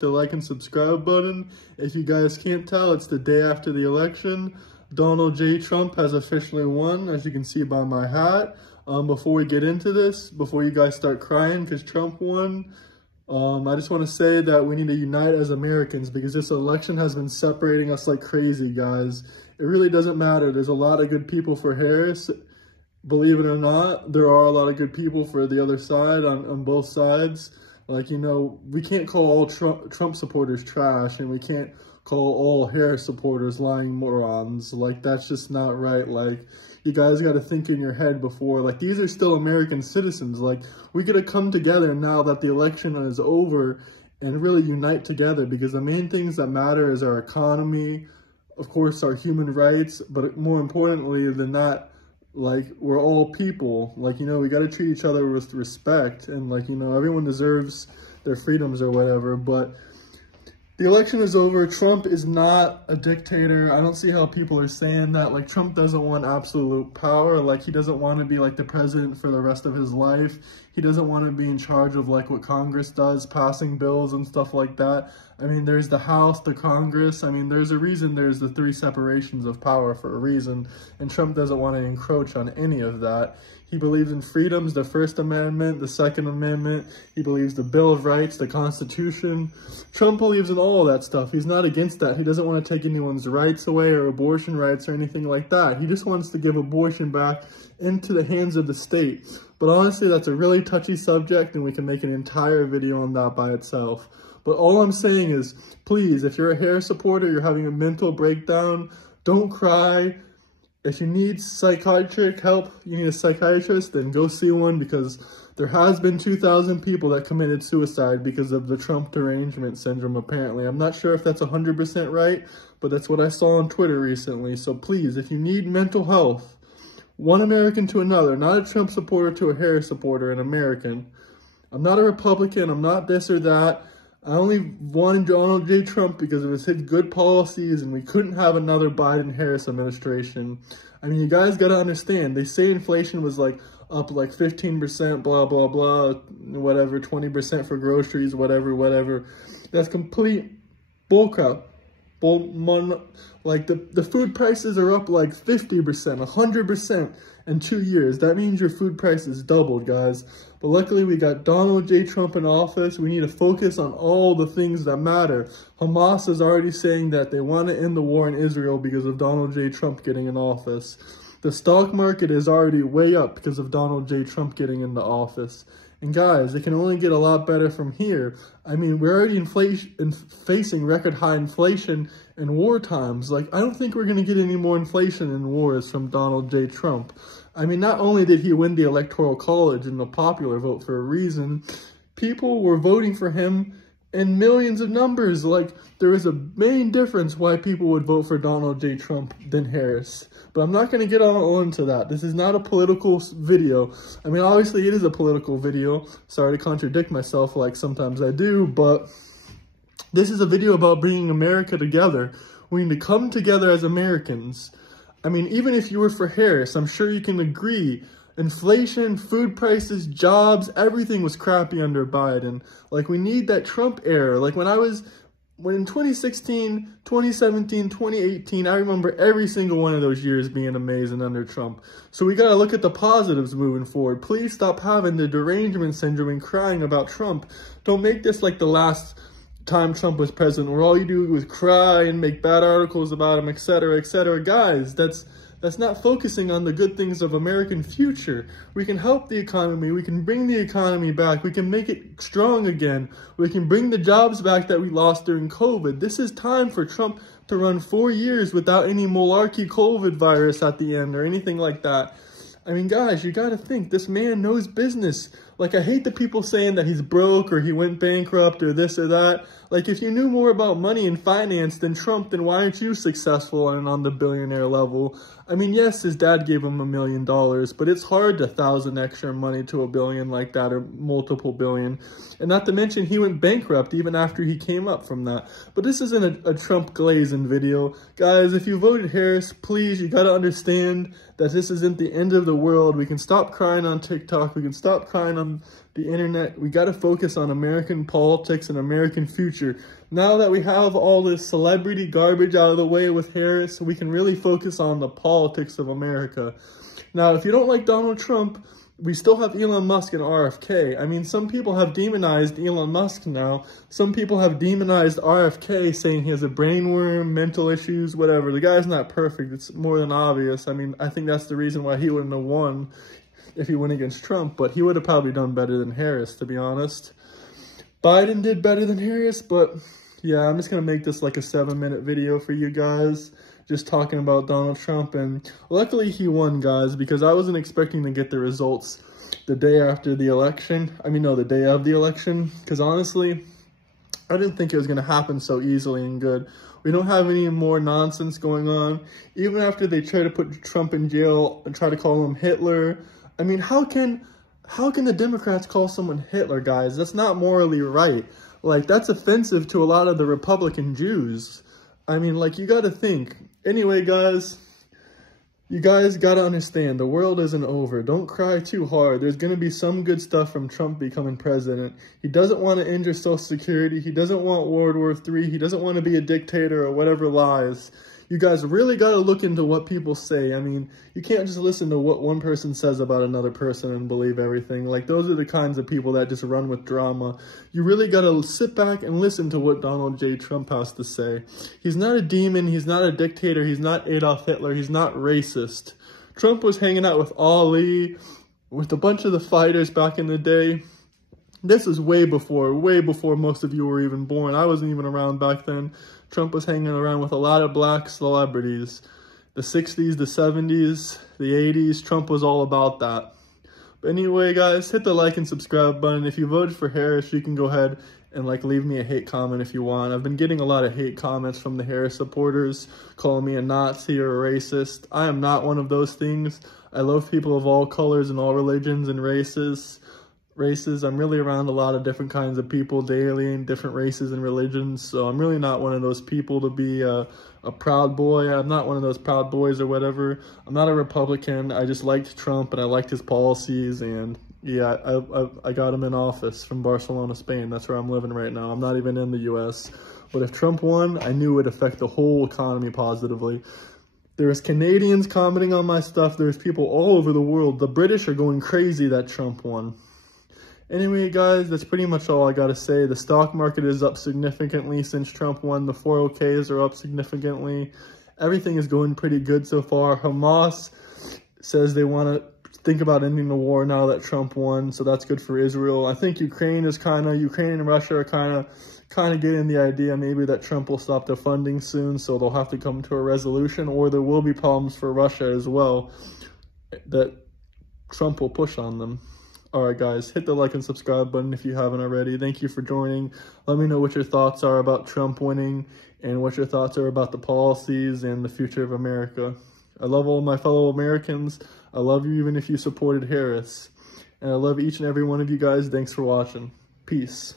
the like and subscribe button. If you guys can't tell, it's the day after the election. Donald J. Trump has officially won, as you can see by my hat. Before we get into this, before you guys start crying because Trump won, I just want to say that we need to unite as Americans because this election has been separating us like crazy, guys. It really doesn't matter. There's a lot of good people for Harris. Believe it or not, there are a lot of good people for the other side on both sides. Like, you know, we can't call all Trump supporters trash, and we can't call all Harris supporters lying morons. Like, that's just not right. Like, you guys got to think in your head before. Like, these are still American citizens. Like, we got to come together now that the election is over and really unite together, because the main things that matter is our economy, of course, our human rights, but more importantly than that, like, we're all people. Like, you know, we got to treat each other with respect, and, like, you know, everyone deserves their freedoms or whatever. But the election is over. Trump is not a dictator. I don't see how people are saying that. Like, Trump doesn't want absolute power. Like, he doesn't want to be like the president for the rest of his life. He doesn't want to be in charge of like what Congress does, passing bills and stuff like that. I mean, there's the House, the Congress. I mean, there's a reason there's the three separations of power for a reason. And Trump doesn't want to encroach on any of that. He believes in freedoms, the First Amendment, the Second Amendment. He believes the Bill of Rights, the Constitution. Trump believes in all of that stuff. He's not against that. He doesn't want to take anyone's rights away or abortion rights or anything like that. He just wants to give abortion back into the hands of the state. But honestly, that's a really touchy subject, and we can make an entire video on that by itself. But all I'm saying is, please, if you're a Harris supporter, you're having a mental breakdown, don't cry. If you need psychiatric help, you need a psychiatrist, then go see one, because there has been 2,000 people that committed suicide because of the Trump derangement syndrome, apparently. I'm not sure if that's 100% right, but that's what I saw on Twitter recently. So please, if you need mental health, one American to another, not a Trump supporter to a Harris supporter, an American. I'm not a Republican, I'm not this or that. I only wanted Donald J. Trump because of his good policies, and we couldn't have another Biden-Harris administration. I mean, you guys got to understand, they say inflation was like up like 15%, blah, blah, blah, whatever, 20% for groceries, whatever. That's complete bullcrap. Like, the food prices are up like 50%, 100% in 2 years. That means your food prices doubled, guys. But luckily, we got Donald J. Trump in office. We need to focus on all the things that matter. Hamas is already saying that they want to end the war in Israel because of Donald J. Trump getting in office. The stock market is already way up because of Donald J. Trump getting into office. And guys, it can only get a lot better from here. I mean, we're already facing record high inflation in war times. Like, I don't think we're going to get any more inflation in wars from Donald J. Trump. I mean, not only did he win the Electoral College and the popular vote for a reason, people were voting for him in millions of numbers. Like, there is a main difference why people would vote for Donald J. Trump than Harris. But I'm not going to get all into that. This is not a political video. I mean, obviously it is a political video. Sorry to contradict myself like sometimes I do, but this is a video about bringing America together. We need to come together as Americans. I mean, even if you were for Harris, I'm sure you can agree, inflation, food prices, jobs, everything was crappy under Biden. Like, we need that Trump era. Like, when in 2016, 2017, 2018, I remember every single one of those years being amazing under Trump. So we got to look at the positives moving forward. Please stop having the derangement syndrome and crying about Trump. Don't make this like the last time Trump was president, where all you do was cry and make bad articles about him, etc., etc. Guys, that's not focusing on the good things of American future. We can help the economy. We can bring the economy back. We can make it strong again. We can bring the jobs back that we lost during COVID. This is time for Trump to run 4 years without any malarkey COVID virus at the end or anything like that. I mean, guys, you got to think, this man knows business. Like, I hate the people saying that he's broke or he went bankrupt or this or that. Like, if you knew more about money and finance than Trump, then why aren't you successful and on the billionaire level? I mean, yes, his dad gave him $1 million, but it's hard to 1,000 extra money to $1 billion like that, or multiple billion. And not to mention, he went bankrupt even after he came up from that. But this isn't a Trump glazing video. Guys, if you voted Harris, please, you got to understand that this isn't the end of the world. We can stop crying on TikTok. We can stop crying on have the internet. We got to focus on American politics and American future. Now that we have all this celebrity garbage out of the way with Harris, we can really focus on the politics of America. Now, if you don't like Donald Trump, we still have Elon Musk and RFK. I mean, some people have demonized Elon Musk now. Some people have demonized RFK, saying he has a brain worm, mental issues, whatever. The guy's not perfect. It's more than obvious. I mean, I think that's the reason why he wouldn't have won if he went against Trump. But he would have probably done better than Harris, to be honest. Biden did better than Harris, but yeah, I'm just going to make this like a 7-minute video for you guys, just talking about Donald Trump. And luckily he won, guys, because I wasn't expecting to get the results the day after the election. I mean, no, the day of the election, because honestly, I didn't think it was going to happen so easily and good. We don't have any more nonsense going on. Even after they try to put Trump in jail and try to call him Hitler, I mean, how can the Democrats call someone Hitler, guys? That's not morally right. Like, that's offensive to a lot of the Republican Jews. I mean, like, you got to think. Anyway, guys, you guys got to understand, the world isn't over. Don't cry too hard. There's going to be some good stuff from Trump becoming president. He doesn't want to end your Social Security. He doesn't want World War III. He doesn't want to be a dictator or whatever lies. You guys really got to look into what people say. I mean, you can't just listen to what one person says about another person and believe everything. Like, those are the kinds of people that just run with drama. You really got to sit back and listen to what Donald J. Trump has to say. He's not a demon. He's not a dictator. He's not Adolf Hitler. He's not racist. Trump was hanging out with Ali, with a bunch of the fighters back in the day. This is way before most of you were even born. I wasn't even around back then. Trump was hanging around with a lot of black celebrities. The 60s, the 70s, the 80s, Trump was all about that. But anyway, guys, hit the like and subscribe button. If you voted for Harris, you can go ahead and leave me a hate comment if you want. I've been getting a lot of hate comments from the Harris supporters, calling me a Nazi or a racist. I am not one of those things. I love people of all colors and all religions and races. I'm really around a lot of different kinds of people daily in different races and religions, so I'm really not one of those people to be a proud boy. I'm not one of those proud boys or whatever. I'm not a Republican. I just liked Trump and I liked his policies, and yeah, I got him in office from Barcelona, Spain. That's where I'm living right now. I'm not even in the US. But if Trump won, I knew it would affect the whole economy positively. There's Canadians commenting on my stuff. There's people all over the world. The British are going crazy that Trump won. Anyway, guys, that's pretty much all I got to say. The stock market is up significantly since Trump won. The 401ks are up significantly. Everything is going pretty good so far. Hamas says they want to think about ending the war now that Trump won, so that's good for Israel. I think Ukraine and Russia are kind of getting the idea maybe that Trump will stop their funding soon, so they'll have to come to a resolution, or there will be problems for Russia as well that Trump will push on them. Alright guys, hit the like and subscribe button if you haven't already. Thank you for joining. Let me know what your thoughts are about Trump winning and what your thoughts are about the policies and the future of America. I love all my fellow Americans. I love you even if you supported Harris. And I love each and every one of you guys. Thanks for watching. Peace.